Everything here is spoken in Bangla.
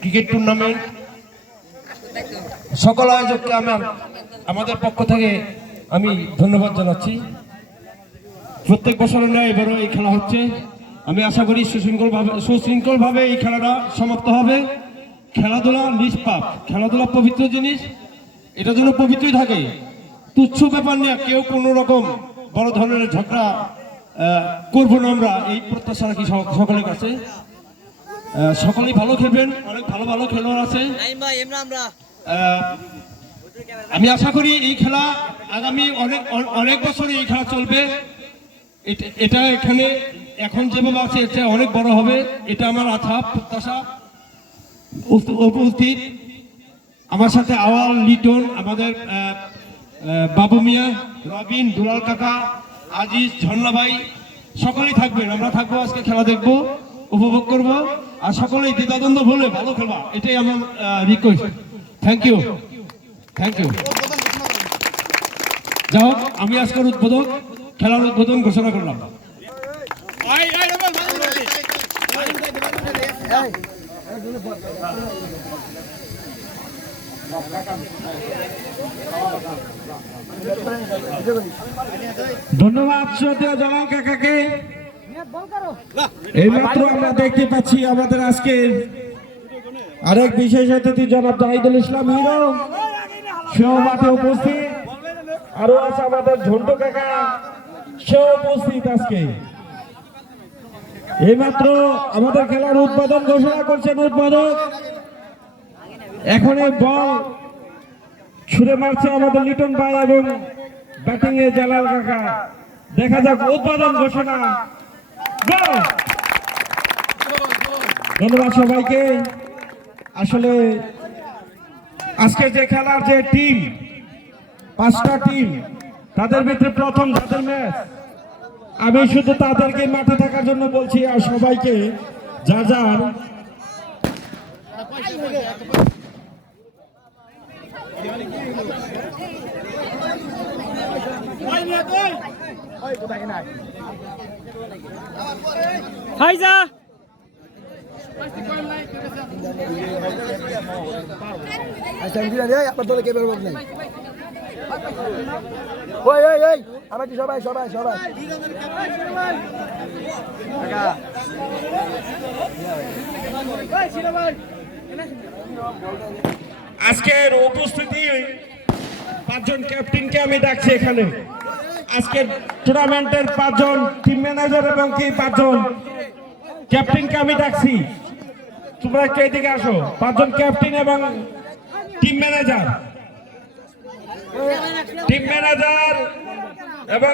Cricket tournament. সকল আয়োজককে আমার আমাদের পক্ষ থেকে আমি ধন্যবাদ জানাচ্ছি। প্রত্যেক বছরের ন্যায় এবারও এই খেলা হচ্ছে। আমি আশা করি সুশৃঙ্খলভাবে সুশৃঙ্খলভাবে এই খেলাটা সমাপ্ত হবে। খেলাধুলা নিষ্পাপ, খেলাধুলা পবিত্র জিনিস। এটা যেন পবিত্রই থাকে। তুচ্ছ ব্যাপার নিয়ে কেউ কোনো রকম বড় ধরনের ঝগড়া করব না আমরা। এই প্রত্যাশা রাখি সক- সকলের কাছে। সকলেই ভালো খেলবেন। অনেক ভালো ভালো খেলোয়াড় আছে। আমি আশা করি এই খেলা আগামী অনেক অনেক বছর এই খেলা চলবে। এটা- এখানে এখন যেভাবে আছে এটা অনেক বড় হবে। এটা আমার আশা প্রত্যাশা। উপস্থিত। আমার সাথে আওয়াল লিটন আমাদের বাবু মিয়া রবিন দুলাল কাকা আজিজ ঝর্ণা ভাই সকলেই থাকবেন। আমরা থাকব আজকে খেলা দেখব। উপভোগ করব। আর সকলেই দ্বিধাদ্বন্দ্ব ভুলে ভালো খেলবা এটাই আমার request thank you thank you হোক আমি আজকের উদ্বোধন খেলার উদ্বোধন ঘোষণা করলাম। ধন্যবাদ শ্রদ্ধেয় জামাল কাকাকে এইমাত্র আমরা দেখতে পাচ্ছি আমাদের আজকে আরেক বিশেষ অতিথি জনাব জাহিদুল ইসলাম হিরো। মাঠে উপস্থিত। আরও আছে আমাদের ঝন্টু কাকা। সেও উপস্থিত আজকে। এইমাত্র আমাদের খেলার উদ্বোধন ঘোষণা করছেন উদ্বোধক। এখন এই বল ছুড়ে মারছে আমাদের লিটন ভাই এবং ব্যাটিং এ জালাল কাকা। দেখা যাক উদ্বোধন ঘোষণা! ধন্যবাদ সবাইকে। আসলে আজকে যে খেলার যে টিম, পাঁচটা টিম, তাদের ভিতরে প্রথম তাদের ম্যাচ আমি শুধু তাদেরকে মাঠে থাকার জন্য বলছি, আর সবাইকে যার যার। ফাইজা! আচ্ছা আপনার দলে কে বেরোবেন নাই ওই ওই ওই আমরা কি সবাই সবাই সবাই? আজকের উপস্থিতি পাঁচজন ক্যাপ্টেনকে আমি ডাকছি এখানে। আজকের টুর্নামেন্টের পাঁচজন টিম ম্যানেজার এবং কি পাঁচজন ক্যাপ্টেনকে আমি ডাকছি। তোমরা একটু এদিকে আসো? পাঁচজন ক্যাপ্টেন এবং টিম ম্যানেজার টিম ম্যানেজার এবং